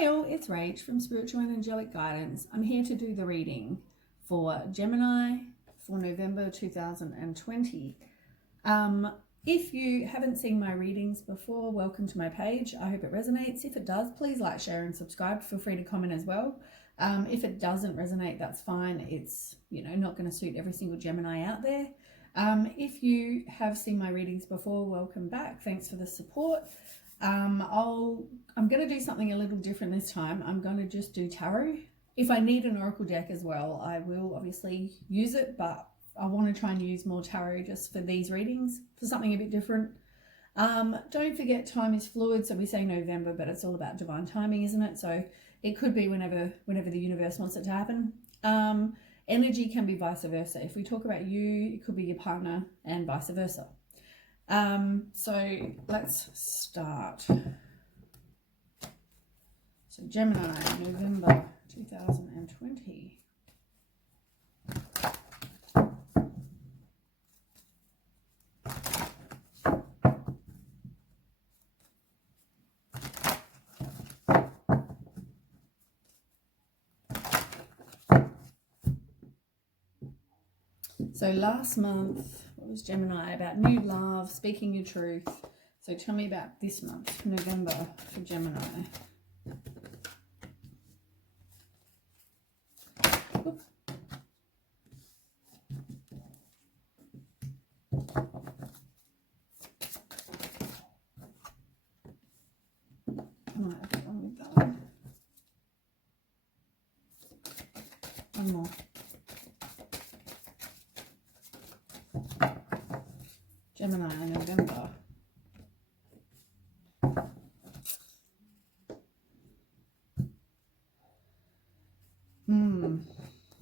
Hi all, it's Rach from Spiritual and Angelic Guidance. I'm here to do the reading for Gemini for November 2020. If you haven't seen my readings before, welcome to my page. I hope it resonates. If it does, please like, share and subscribe. Feel free to comment as well. If it doesn't resonate, that's fine. It's, not going to suit every single Gemini out there. If you have seen my readings before, welcome back. Thanks for the support. I'm going to do something a little different this time. I'm going to just do tarot. If I need an oracle deck as well, I will obviously use it, but I want to try and use more tarot just for these readings, for something a bit different. Don't forget, time is fluid, so we say November, but it's all about divine timing, isn't it? So it could be whenever the universe wants it to happen. Energy can be vice versa. If we talk about you, it could be your partner and vice versa. So let's start. So Gemini, November 2020. So last month, what was Gemini about? New love, speaking your truth. So tell me about this month, November, for Gemini. Oop. I might have got wrong with that one. One more. Gemini, November.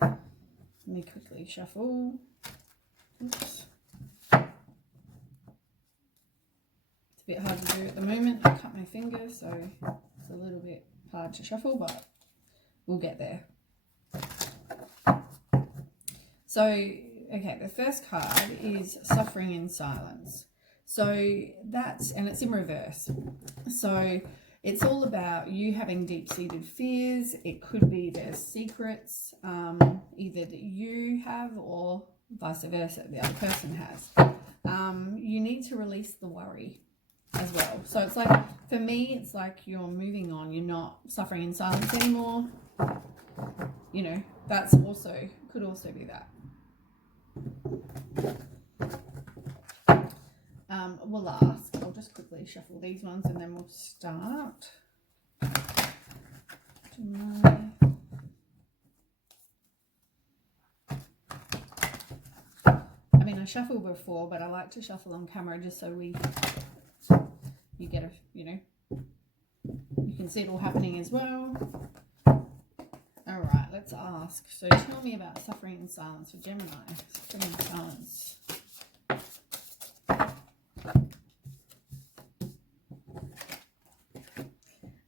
Let me quickly shuffle. Oops. It's a bit hard to do at the moment. I cut my finger, so it's a little bit hard to shuffle, but we'll get there. So, okay, the first card is Suffering in Silence. So that's, and it's in reverse. So it's all about you having deep-seated fears. It could be there's secrets, either that you have or vice versa, the other person has. You need to release the worry as well. So it's like, for me, it's like you're moving on. You're not suffering in silence anymore. That's also, could also be that. We'll ask. I'll just quickly shuffle these ones and then we'll start. I mean, I shuffled before, but I like to shuffle on camera just so you get a, you can see it all happening as well. All right, let's ask. So tell me about suffering in silence for Gemini. Suffering in silence.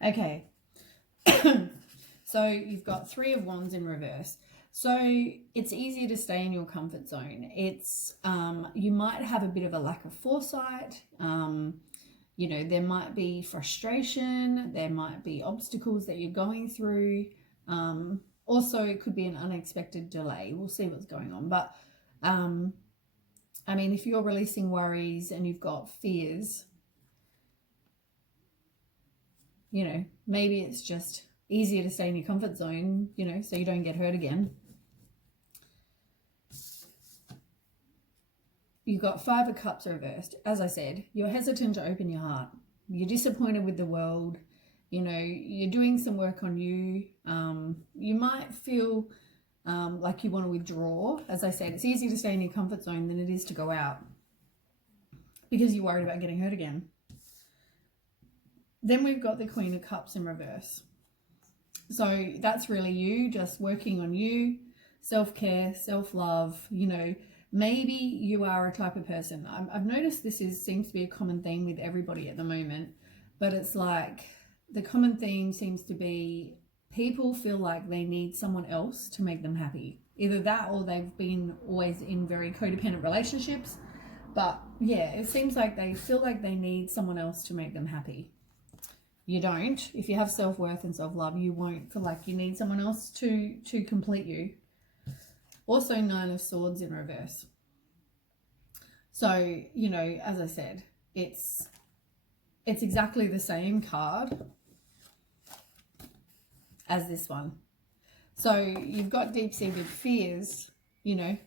Okay. So you've got Three of Wands in reverse. So it's easier to stay in your comfort zone. It's, you might have a bit of a lack of foresight. There might be frustration. There might be obstacles that you're going through. Also, it could be an unexpected delay. We'll see what's going on. But, I mean, if you're releasing worries and you've got fears, maybe it's just easier to stay in your comfort zone, so you don't get hurt again. You've got Five of Cups reversed. As I said, you're hesitant to open your heart. You're disappointed with the world. You're doing some work on you. You might feel like you want to withdraw. As I said, it's easier to stay in your comfort zone than it is to go out because you're worried about getting hurt again. Then we've got the Queen of Cups in reverse. So that's really you, just working on you, self-care, self-love. Maybe you are a type of person. I've noticed this seems to be a common theme with everybody at the moment, but it's like the common theme seems to be people feel like they need someone else to make them happy. Either that or they've been always in very codependent relationships. But yeah, it seems like they feel like they need someone else to make them happy. You don't. If you have self-worth and self-love, you won't feel like you need someone else to complete you. Also, Nine of Swords in reverse. So, you know, as I said, it's exactly the same card as this one. So you've got deep-seated fears, you know,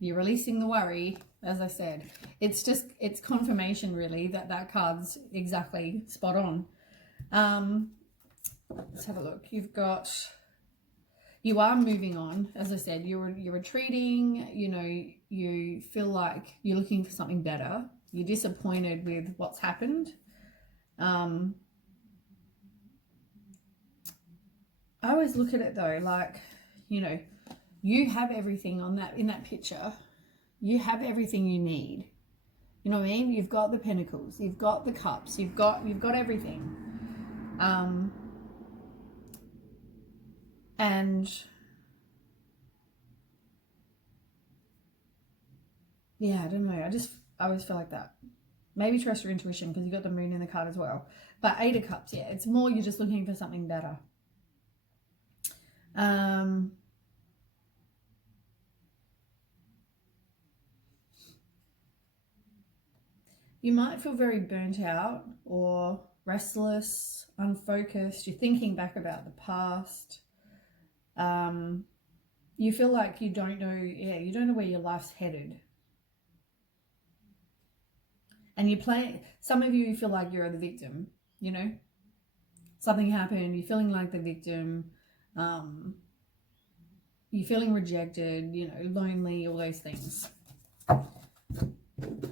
you're releasing the worry, as I said. It's confirmation, really, that card's exactly spot on. Let's have a look. You are moving on. As I said, you're retreating, you know, you feel like you're looking for something better. You're disappointed with what's happened. I always look at it though, like, you know, you have everything in that picture. You have everything you need. You know what I mean? You've got the pentacles, you've got the cups, you've got everything. And yeah, I don't know. I always feel like that. Maybe trust your intuition because you got the moon in the card as well. But Eight of Cups, yeah, it's more you're just looking for something better. You might feel very burnt out or restless, unfocused. You're thinking back about the past. You feel like you don't know where your life's headed. And some of you feel like you're the victim, you know? Something happened, you're feeling like the victim, you're feeling rejected, you know, lonely, all those things.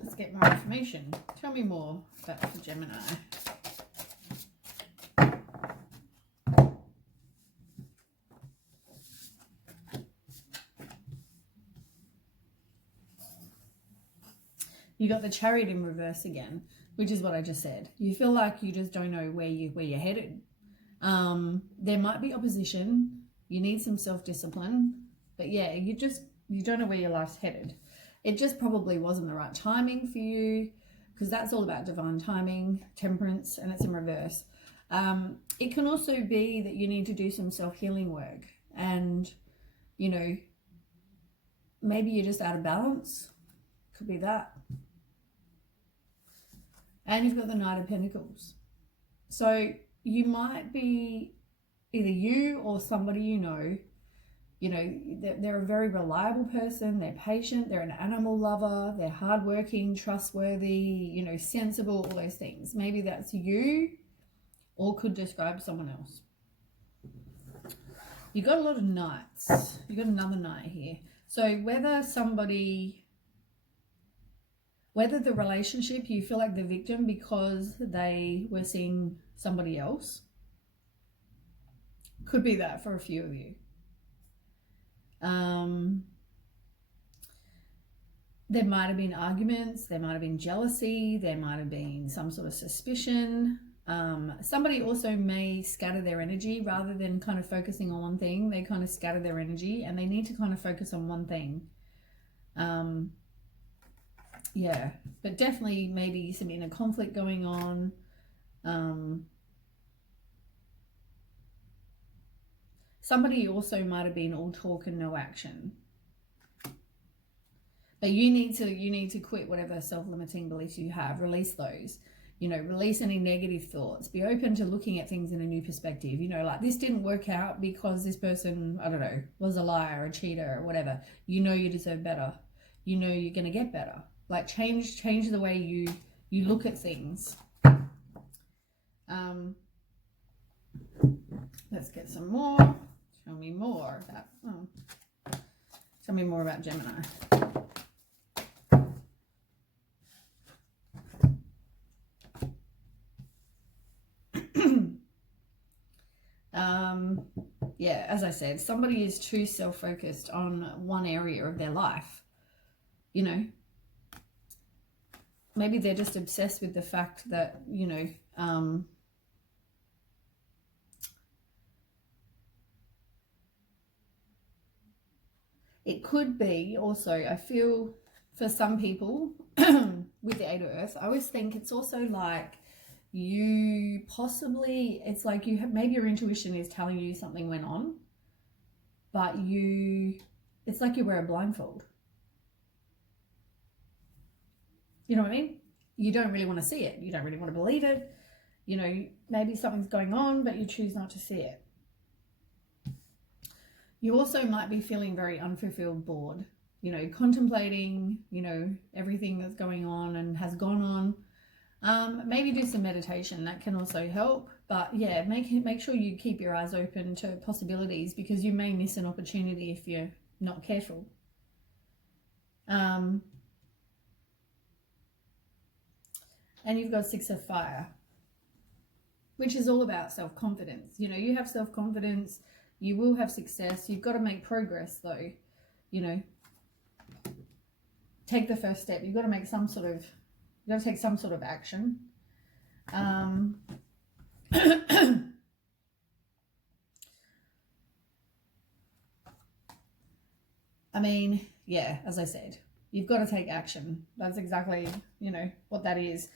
Let's get more information. Tell me more about the Gemini. You got the Chariot in reverse again, which is what I just said. You feel like you just don't know where you're headed. There might be opposition. You need some self-discipline. But yeah, you don't know where your life's headed. It just probably wasn't the right timing for you, because that's all about divine timing, temperance, and it's in reverse. It can also be that you need to do some self-healing work, and, you know, maybe you're just out of balance. Could be that. And you've got the Knight of Pentacles. So you might be, either you or somebody you know, they're a very reliable person, they're patient, they're an animal lover, they're hardworking, trustworthy, you know, sensible, all those things. Maybe that's you, or could describe someone else. You got a lot of knights. You got another knight here. So whether the relationship, you feel like the victim because they were seeing somebody else. Could be that for a few of you. There might have been arguments, there might have been jealousy, there might have been some sort of suspicion. Somebody also may scatter their energy rather than kind of focusing on one thing. They kind of scatter their energy and they need to kind of focus on one thing. Yeah, but definitely maybe some inner conflict going on. Somebody also might have been all talk and no action. But you need to quit whatever self-limiting beliefs you have. Release those. You know, release any negative thoughts. Be open to looking at things in a new perspective. You know, like this didn't work out because this person, I don't know, was a liar, a cheater, or whatever. You know you deserve better. You know you're going to get better. Like change the way you look at things. Let's get some more. Tell me more about Gemini. Yeah, as I said, somebody is too self-focused on one area of their life. You know, maybe they're just obsessed with the fact that, you know, it could be also, I feel for some people with the Eight of Earth, I always think it's also like you possibly, it's like you have, maybe your intuition is telling you something went on, but it's like you wear a blindfold. You know what I mean? You don't really want to see it. You don't really want to believe it. You know, maybe something's going on, but you choose not to see it. You also might be feeling very unfulfilled, bored, you know, contemplating, you know, everything that's going on and has gone on. Maybe do some meditation. That can also help. But yeah, make sure you keep your eyes open to possibilities, because you may miss an opportunity if you're not careful. And you've got Six of Fire, which is all about self-confidence. You know, you have self-confidence, you will have success. You've got to make progress though, you know. Take the first step. You've got to make some sort of, you've got to take some sort of action. I mean, yeah, as I said, you've got to take action. That's exactly, you know, what that is.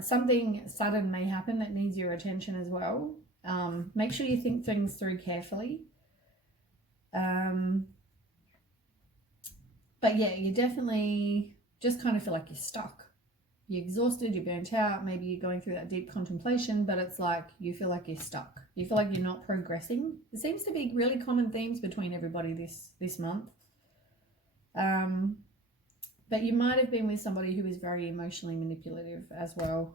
Something sudden may happen that needs your attention as well. Make sure you think things through carefully. But yeah, you definitely just kind of feel like you're stuck. You're exhausted, you're burnt out, maybe you're going through that deep contemplation, but it's like you feel like you're stuck. You feel like you're not progressing. There seems to be really common themes between everybody this month. But you might have been with somebody who is very emotionally manipulative as well.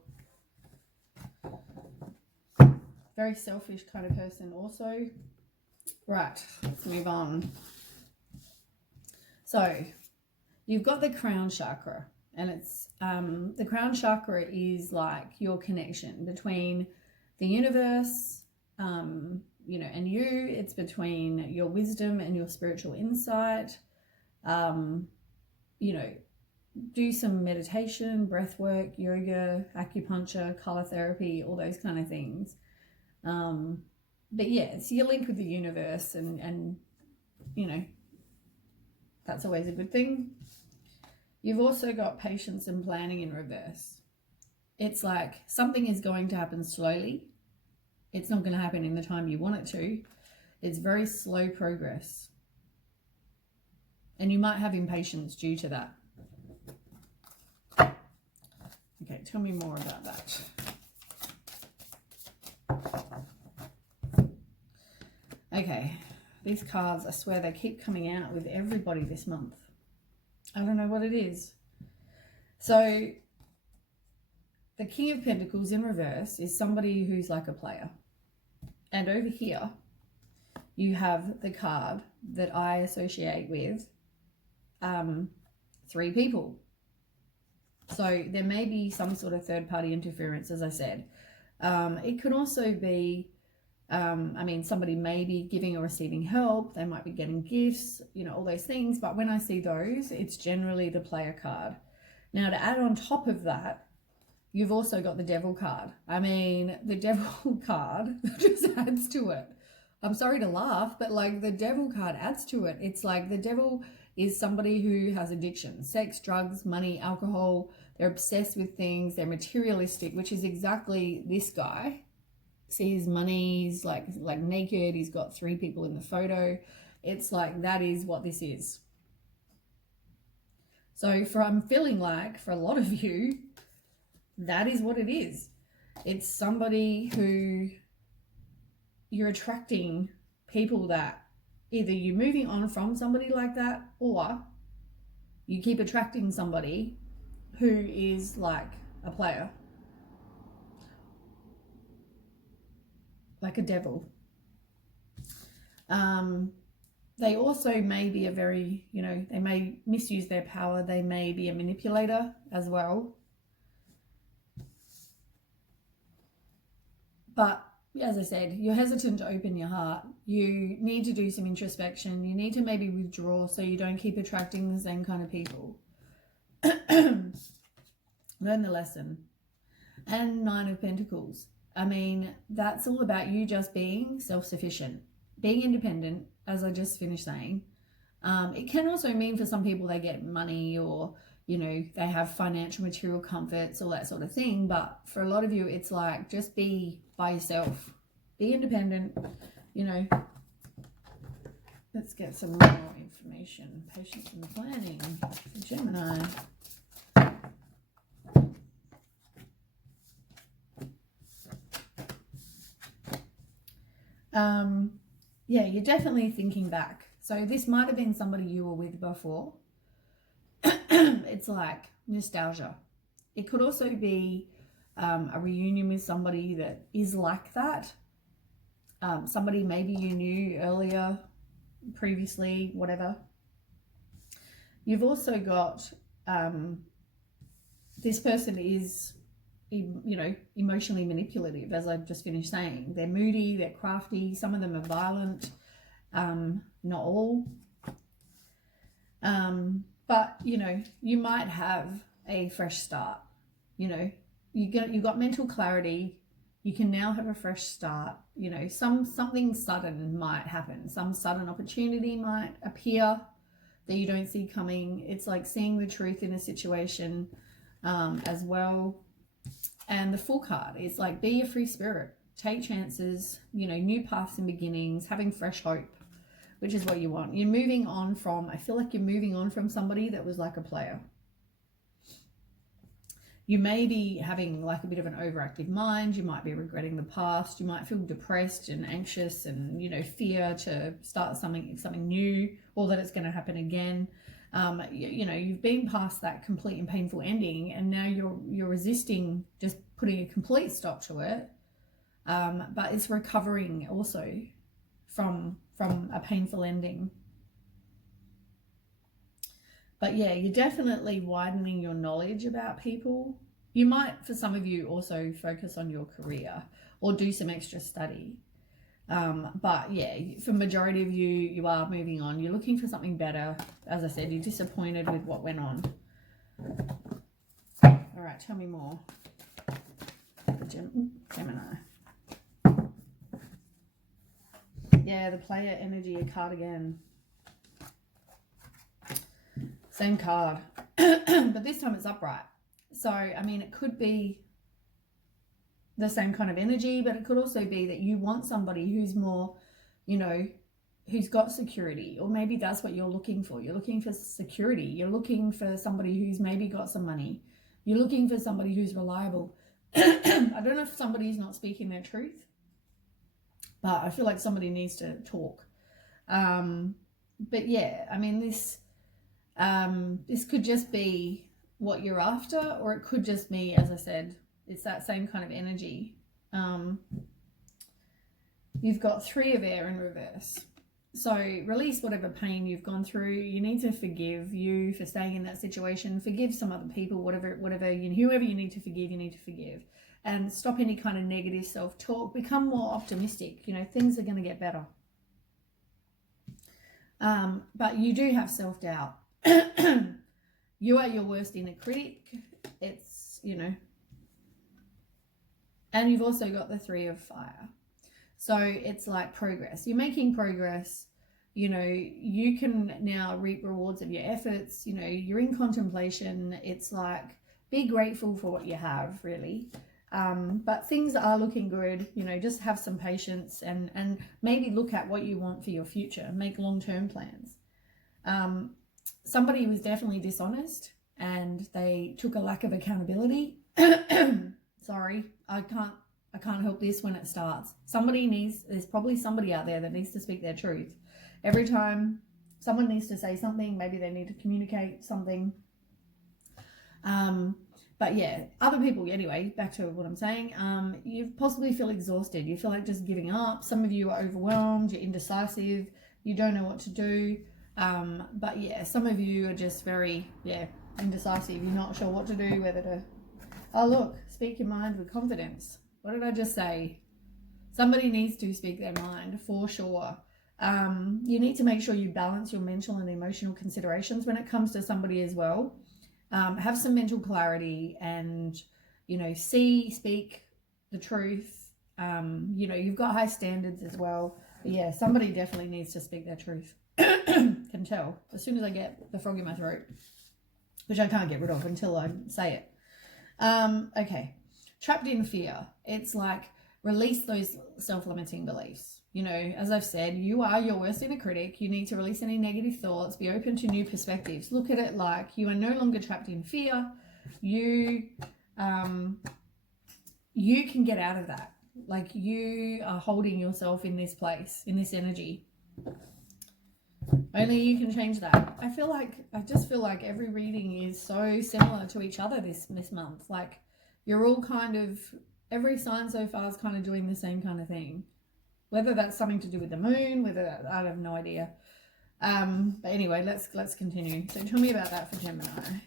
Very selfish kind of person also. Right, let's move on. So you've got the crown chakra, and it's the crown chakra is like your connection between the universe, you know, and you. It's between your wisdom and your spiritual insight. You know, do some meditation, breath work, yoga, acupuncture, color therapy, all those kind of things. But yeah, it's your link with the universe, and you know, that's always a good thing. You've also got patience and planning in reverse. It's like something is going to happen slowly. It's not going to happen in the time you want it to. It's very slow progress. And you might have impatience due to that. Okay, tell me more about that. Okay, these cards, I swear they keep coming out with everybody this month. I don't know what it is. So, the King of Pentacles in reverse is somebody who's like a player. And over here, you have the card that I associate with 3 people. So there may be some sort of third-party interference, as I said. It could also be, I mean, somebody may be giving or receiving help. They might be getting gifts, you know, all those things. But when I see those, it's generally the player card. Now, to add on top of that, you've also got the devil card. I mean, the devil card just adds to it. I'm sorry to laugh, but like the devil card adds to it. It's like the devil is somebody who has addiction, sex, drugs, money, alcohol. They're obsessed with things. They're materialistic, which is exactly this guy. See his money, he's like naked. He's got 3 people in the photo. It's like that is what this is. So I'm feeling like for a lot of you, that is what it is. It's somebody who you're attracting people that either you're moving on from somebody like that, or you keep attracting somebody who is like a player, like a devil. They also may be a very, you know, they may misuse their power. They may be a manipulator as well. But as I said, you're hesitant to open your heart. You need to do some introspection. You need to maybe withdraw so you don't keep attracting the same kind of people. Learn the lesson. And 9 of Pentacles. I mean, that's all about you just being self-sufficient, being independent, as I just finished saying. It can also mean for some people they get money or, you know, they have financial material comforts, all that sort of thing. But for a lot of you, it's like, just be by yourself, be independent, you know. Let's get some more information. Patience and planning for Gemini. Yeah, you're definitely thinking back. So this might have been somebody you were with before. It's like nostalgia. It could also be a reunion with somebody that is like that. Somebody maybe you knew earlier, previously, whatever. You've also got this person is, you know, emotionally manipulative, as I've just finished saying. They're moody, they're crafty, some of them are violent, not all. But, you know, you might have a fresh start. You know, you got mental clarity. You can now have a fresh start. You know, something sudden might happen. Some sudden opportunity might appear that you don't see coming. It's like seeing the truth in a situation as well. And the Fool card is like, be a free spirit, take chances, you know, new paths and beginnings, having fresh hope, which is what you want. You're moving on from, I feel like you're moving on from somebody that was like a player. You may be having like a bit of an overactive mind. You might be regretting the past. You might feel depressed and anxious and, you know, fear to start something new, or that it's going to happen again. You know, you've been past that complete and painful ending, and now you're resisting just putting a complete stop to it. But it's recovering also from a painful ending. But yeah, you're definitely widening your knowledge about people. You might, for some of you, also focus on your career or do some extra study. But yeah, for majority of you, you are moving on. You're looking for something better. As I said, you're disappointed with what went on. All right, tell me more. Gemini. Yeah, the player energy, a card again. Same card, but this time it's upright. So, I mean, it could be the same kind of energy, but it could also be that you want somebody who's more, you know, who's got security, or maybe that's what you're looking for. You're looking for security. You're looking for somebody who's maybe got some money. You're looking for somebody who's reliable. I don't know if somebody's not speaking their truth, but I feel like somebody needs to talk. But yeah, I mean, this could just be what you're after, or it could just be, as I said, it's that same kind of energy. You've got 3 of air in reverse. So release whatever pain you've gone through. You need to forgive you for staying in that situation. Forgive some other people, whoever you need to forgive, you need to forgive. And stop any kind of negative self-talk. Become more optimistic. You know, things are going to get better. But you do have self-doubt. You are your worst inner critic. It's, you know, and you've also got the 3 of fire. So it's like progress. You're making progress. You know, you can now reap rewards of your efforts. You know, you're in contemplation. It's like, be grateful for what you have, really. But things are looking good. You know, just have some patience and maybe look at what you want for your future. Make long-term plans. Somebody was definitely dishonest and they took a lack of accountability. Sorry, I can't help this when it starts. There's probably somebody out there that needs to speak their truth. Every time someone needs to say something, maybe they need to communicate something. But yeah, other people, anyway, back to what I'm saying, you possibly feel exhausted. You feel like just giving up. Some of you are overwhelmed, you're indecisive, you don't know what to do. But yeah, some of you are just very, indecisive. You're not sure what to do, whether to, oh look, speak your mind with confidence. What did I just say? Somebody needs to speak their mind, for sure. You need to make sure you balance your mental and emotional considerations when it comes to somebody as well. Have some mental clarity and, you know, speak the truth. You know, you've got high standards as well. But yeah, somebody definitely needs to speak their truth. Can tell as soon as I get the frog in my throat. which I can't get rid of until I say it. Okay, trapped in fear. It's like release those self-limiting beliefs. You know, as I've said, you are your worst inner critic. You need to release any negative thoughts, be open to new perspectives. Look at it like you are no longer trapped in fear. You can get out of that. Like you are holding yourself in this place, in this energy. Only you can change that. I just feel like every reading is so similar to each other this month. Like you're all kind of, every sign so far is kind of doing the same kind of thing. Whether that's something to do with the moon, I have no idea. But anyway, let's continue. So tell me about that for Gemini.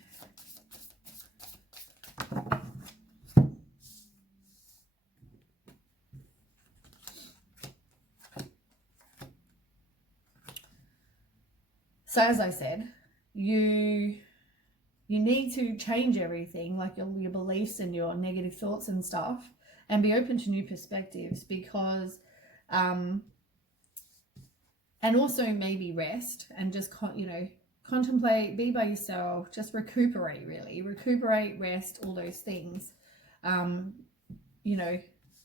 So as I said, you need to change everything, like your beliefs and your negative thoughts and stuff, and be open to new perspectives, because and also maybe rest and just contemplate, be by yourself, just recuperate, rest, all those things,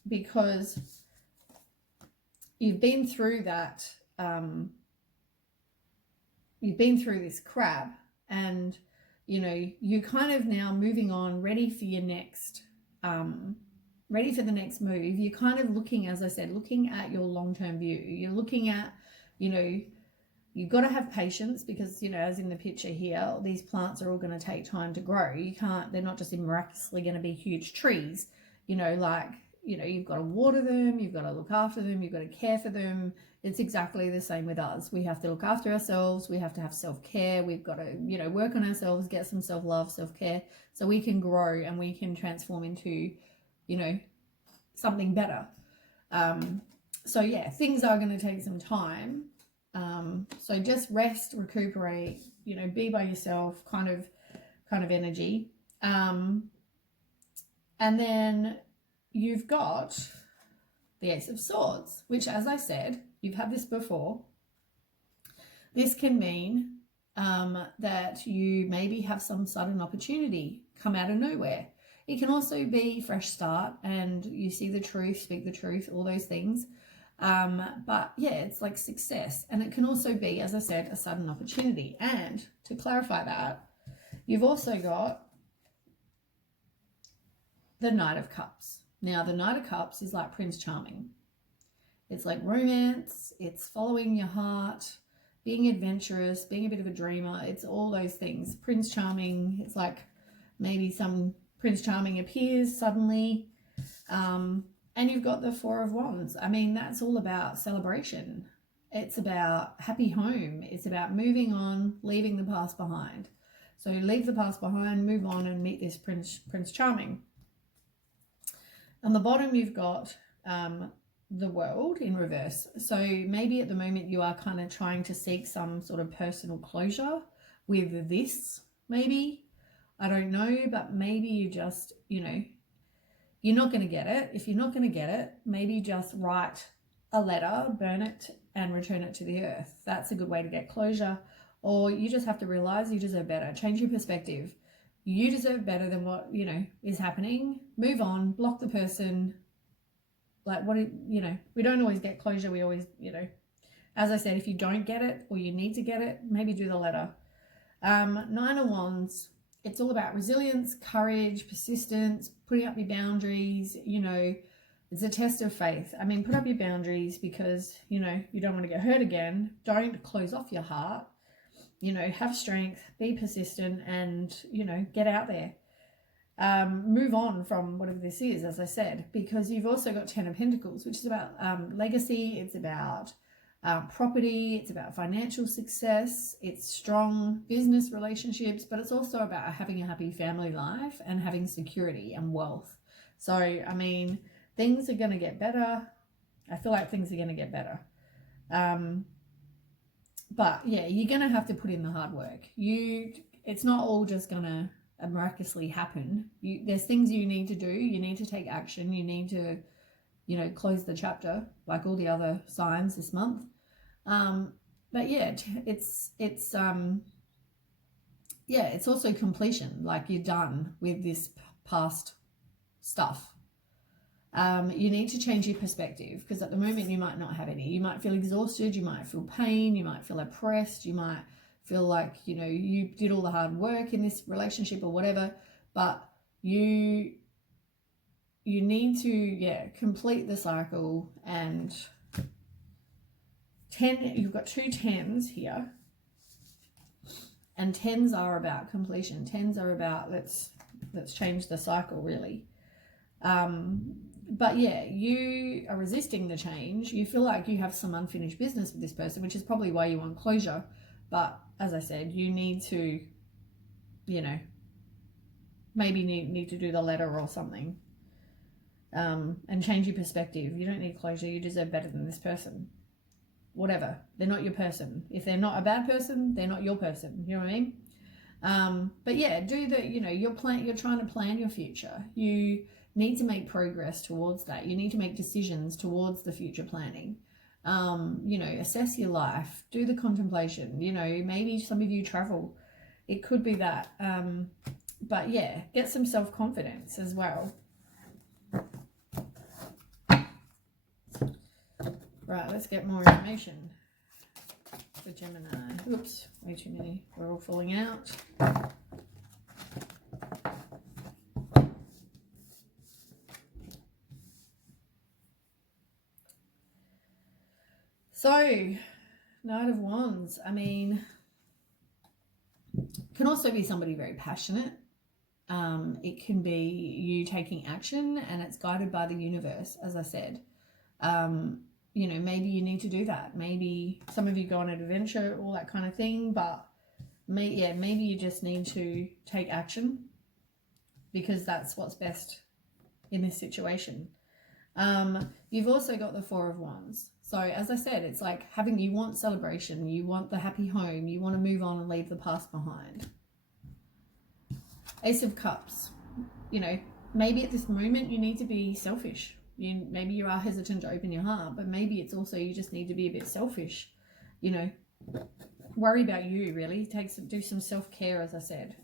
because you've been through that, you've been through this crap, and you're kind of now moving on, ready for your next ready for the next move. You're kind of looking, as I said, looking at your long-term view. You're looking at, you've got to have patience, because as in the picture here, these plants are all going to take time to grow. They're not just miraculously going to be huge trees. You've got to water them, you've got to look after them, you've got to care for them. It's exactly the same with us. We have to look after ourselves. We have to have self-care. We've got to, work on ourselves, get some self-love, self-care, so we can grow and we can transform into, something better. So yeah, things are going to take some time. So just rest, recuperate, be by yourself, kind of energy. And then you've got the Ace of Swords, which, as I said, you've had this before. This can mean that you maybe have some sudden opportunity come out of nowhere. It can also be fresh start, and you see the truth, speak the truth, all those things. But yeah, it's like success. And it can also be, as I said, a sudden opportunity. And to clarify that, you've also got the Knight of Cups. Now, the Knight of Cups is like Prince Charming. It's like romance, it's following your heart, being adventurous, being a bit of a dreamer. It's all those things. Prince Charming, it's like maybe some Prince Charming appears suddenly. And you've got the Four of Wands. I mean, that's all about celebration. It's about happy home. It's about moving on, leaving the past behind. So leave the past behind, move on, and meet this Prince Charming. On the bottom, you've got the World in reverse. So maybe at the moment you are kind of trying to seek some sort of personal closure with this, maybe. I don't know, but maybe you just, you're not going to get it. If you're not going to get it, maybe just write a letter, burn it, and return it to the earth. That's a good way to get closure. Or you just have to realize you deserve better. Change your perspective. You deserve better than what, is happening. Move on, block the person. Like we don't always get closure. We always, as I said, if you don't get it or you need to get it, maybe do the letter. Nine of Wands. It's all about resilience, courage, persistence, putting up your boundaries. It's a test of faith. I mean, put up your boundaries because, you don't want to get hurt again. Don't close off your heart. Have strength, be persistent, and, get out there. Move on from whatever this is, as I said, because you've also got 10 of Pentacles, which is about legacy. It's about property. It's about financial success. It's strong business relationships, but it's also about having a happy family life and having security and wealth. So, I mean, things are going to get better. I feel like things are going to get better. But yeah, you're going to have to put in the hard work. It's not all just going to miraculously happen. There's things you need to do. You need to take action. You need to, close the chapter like all the other signs this month. But yeah, it's yeah, it's also completion. Like, you're done with this past stuff. You need to change your perspective, because at the moment you might not have any. You might feel exhausted, you might feel pain, you might feel oppressed, you might feel like, you know, you did all the hard work in this relationship or whatever, but you need to, complete the cycle. And 10, you've got 2 10s here, and 10s are about completion. 10s are about let's change the cycle, really. But yeah, you are resisting the change. You feel like you have some unfinished business with this person, which is probably why you want closure. But as I said, you need to, you know, maybe need to do the letter or something, and change your perspective. You don't need closure. You deserve better than this person. Whatever. They're not your person. If they're not a bad person, they're not your person. You know what I mean? But yeah, do the, you know, you're trying to plan your future. You need to make progress towards that. You need to make decisions towards the future planning. You know, assess your life, do the contemplation. You know, maybe some of you travel. It could be that. But yeah, get some self-confidence as well. Right, let's get more information for Gemini. Oops, way too many. We're all falling out. So, Knight of Wands. I mean, can also be somebody very passionate. It can be you taking action, and it's guided by the universe, as I said. You know, maybe you need to do that. Maybe some of you go on an adventure, all that kind of thing, but maybe you just need to take action, because that's what's best in this situation. You've also got the Four of Wands. So as I said, it's like you want celebration, you want the happy home, you want to move on and leave the past behind. Ace of Cups. You know, maybe at this moment you need to be selfish. Maybe you are hesitant to open your heart, but maybe it's also you just need to be a bit selfish. You know, worry about you, really. Do some self-care, as I said.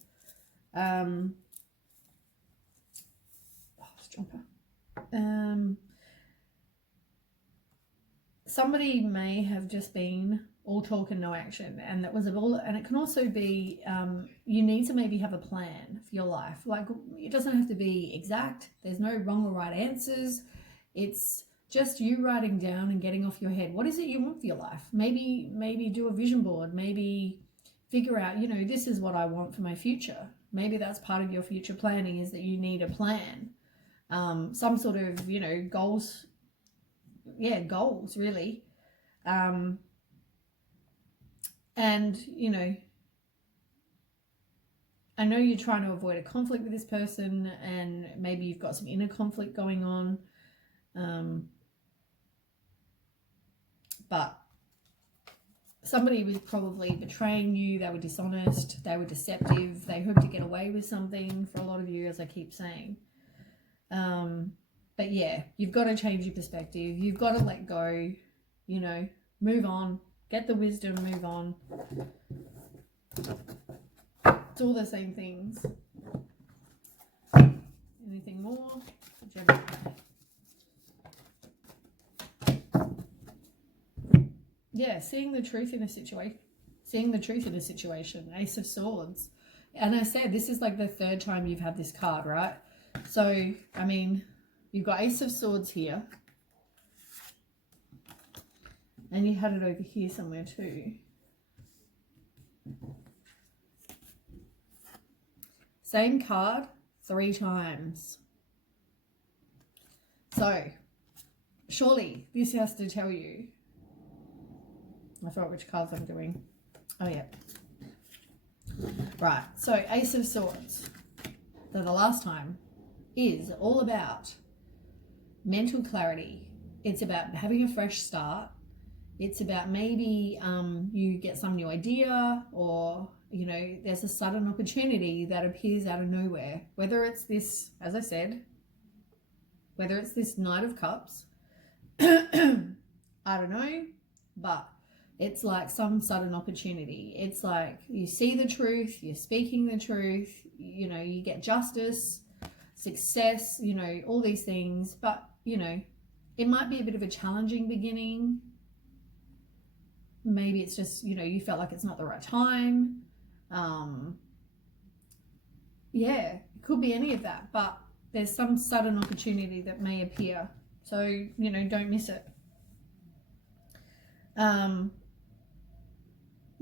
Somebody may have just been all talk and no action, and that was and it can also be you need to maybe have a plan for your life. Like, it doesn't have to be exact. There's no wrong or right answers. It's just you writing down and getting off your head, what is it you want for your life? Maybe do a vision board. Maybe figure out, you know, this is what I want for my future. Maybe that's part of your future planning, is that you need a plan. Some sort of, you know, goals. Yeah, goals, really. And, you know, I know you're trying to avoid a conflict with this person, and maybe you've got some inner conflict going on. But somebody was probably betraying you. They were dishonest. They were deceptive. They hoped to get away with something, for a lot of you, as I keep saying. But yeah, you've got to change your perspective. You've got to let go, you know, move on, get the wisdom, move on. It's all the same things. Anything more? Gemini. Yeah, seeing the truth in a situation. Ace of Swords. And I said, this is like the 3rd time you've had this card, right? So, I mean, you've got Ace of Swords here. And you had it over here somewhere too. Same card 3 times. So, surely this has to tell you. I forgot which cards I'm doing. Oh, yeah. Right, so Ace of Swords, so the last time, is all about mental clarity. It's about having a fresh start. It's about maybe you get some new idea, or, you know, there's a sudden opportunity that appears out of nowhere. Whether it's this, as I said, whether it's this Knight of Cups, I don't know, but It's like some sudden opportunity. It's like you see the truth, you're speaking the truth, you know, you get justice, success, you know, all these things. But, you know, it might be a bit of a challenging beginning. Maybe it's just, you know, you felt like it's not the right time. Yeah, it could be any of that. But there's some sudden opportunity that may appear. So, you know, don't miss it.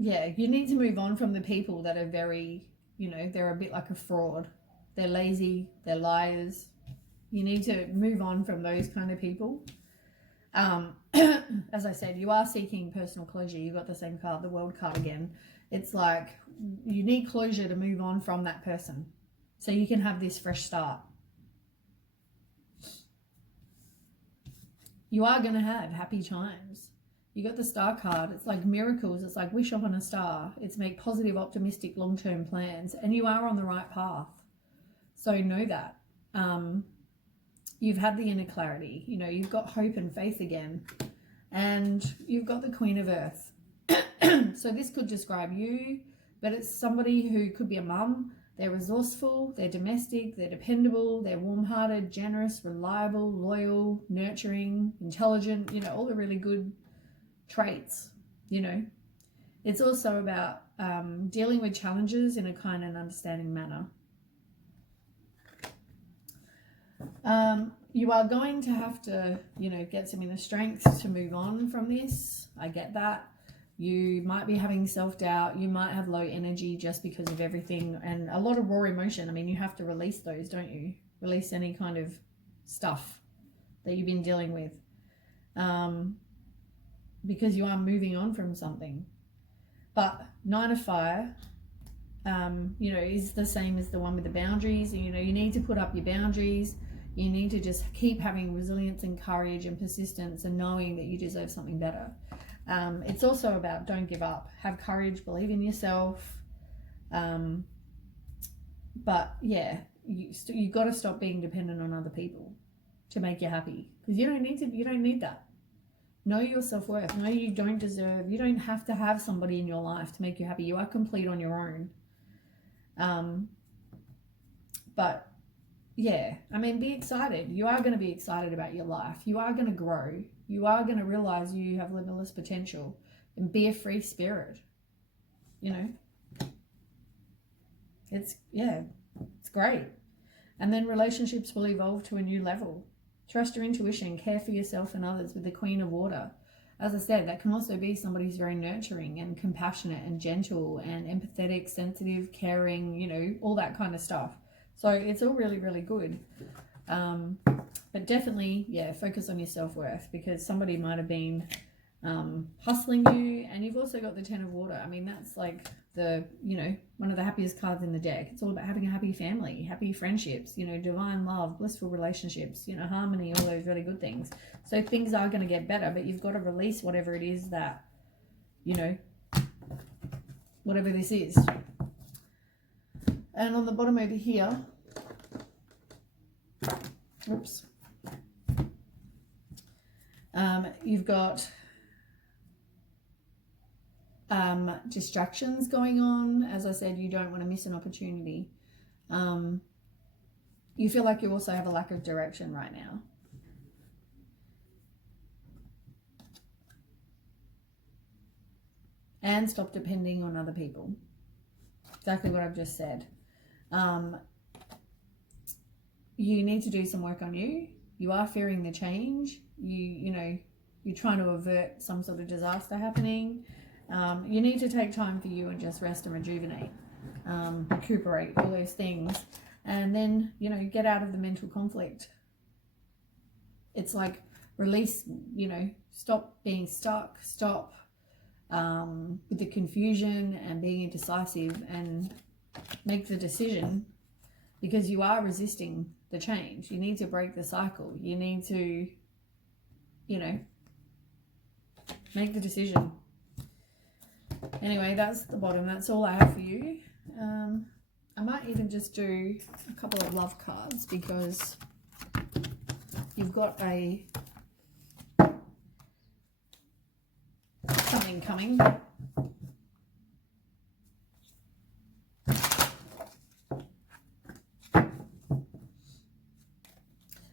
Yeah, you need to move on from the people that are very, you know, they're a bit like a fraud. They're lazy, they're liars. You need to move on from those kind of people. As I said, you are seeking personal closure. You got the same card, the World card again. It's like you need closure to move on from that person so you can have this fresh start. You are going to have happy times. You got the Star card. It's like miracles. It's like wish upon a star. It's make positive, optimistic, long-term plans. And you are on the right path. So know that. You've had the inner clarity. You know, you've got hope and faith again. And you've got the Queen of Earth. So this could describe you, but it's somebody who could be a mum. They're resourceful, they're domestic, they're dependable, they're warm-hearted, generous, reliable, loyal, nurturing, intelligent, you know, all the really good traits, you know. It's also about dealing with challenges in a kind and understanding manner. You are going to have to, you know, get some inner strength to move on from this. I get that. You might be having self-doubt. You might have low energy just because of everything and a lot of raw emotion. I mean, you have to release those, don't you? Release any kind of stuff that you've been dealing with. Because you are moving on from something. But 9 of Fire, you know, is the same as the one with the boundaries. You know, you need to put up your boundaries. You need to just keep having resilience and courage and persistence and knowing that you deserve something better. It's also about don't give up. Have courage, believe in yourself. But yeah, you got to stop being dependent on other people to make you happy, because you don't need that. Know your self-worth. Know you don't deserve, you don't have to have somebody in your life to make you happy. You are complete on your own. But yeah, I mean, be excited. You are going to be excited about your life. You are going to grow. You are going to realize you have limitless potential and be a free spirit. You know, it's great. And then relationships will evolve to a new level. Trust your intuition, care for yourself and others with the Queen of Water. As I said, that can also be somebody who's very nurturing and compassionate and gentle and empathetic, sensitive, caring, you know, all that kind of stuff. So it's all really, really good. But definitely, yeah, focus on your self-worth, because somebody might have been hustling you. And you've also got the 10 of Water. I mean, that's like the, you know, one of the happiest cards in the deck. It's all about having a happy family, happy friendships, you know, divine love, blissful relationships, you know, harmony, all those really good things. So things are going to get better, but you've got to release whatever it is that, you know, whatever this is. And on the bottom over here, oops, you've got distractions going on. As I said, you don't want to miss an opportunity. You feel like you also have a lack of direction right now. And stop depending on other people. Exactly what I've just said. You need to do some work on you. You are fearing the change. You know, you're trying to avert some sort of disaster happening. You need to take time for you and just rest and rejuvenate, recuperate, all those things. And then, you know, get out of the mental conflict. It's like release, you know, stop being stuck, stop with the confusion and being indecisive, and make the decision, because you are resisting the change. You need to break the cycle. You need to, you know, make the decision. Anyway, that's the bottom. That's all I have for you. I might even just do a couple of love cards, because you've got a something coming.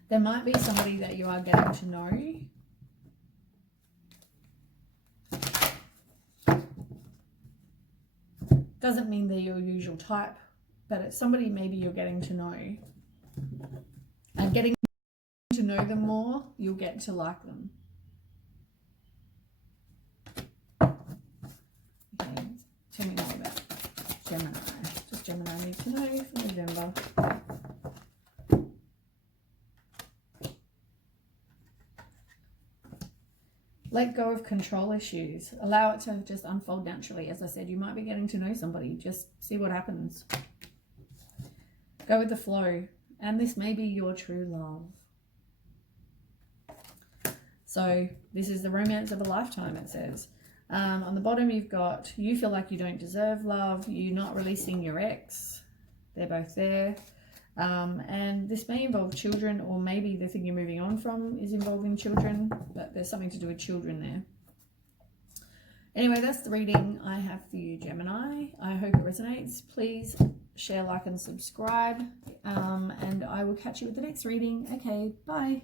There might be somebody that you are getting to know. Doesn't mean they're your usual type, but it's somebody maybe you're getting to know. And getting to know them more, you'll get to like them. Okay, tell me more about Gemini. Just Gemini need to know for November. Let go of control issues. Allow it to just unfold naturally. As I said, you might be getting to know somebody. Just see what happens. Go with the flow. And this may be your true love. So this is the romance of a lifetime, it says. On the bottom, you've got, you feel like you don't deserve love. You're not releasing your ex. They're both there. And this may involve children, or maybe the thing you're moving on from is involving children, but there's something to do with children there. Anyway, that's the reading I have for you, Gemini. I hope it resonates. Please share, like, and subscribe, and I will catch you with the next reading. Okay, bye.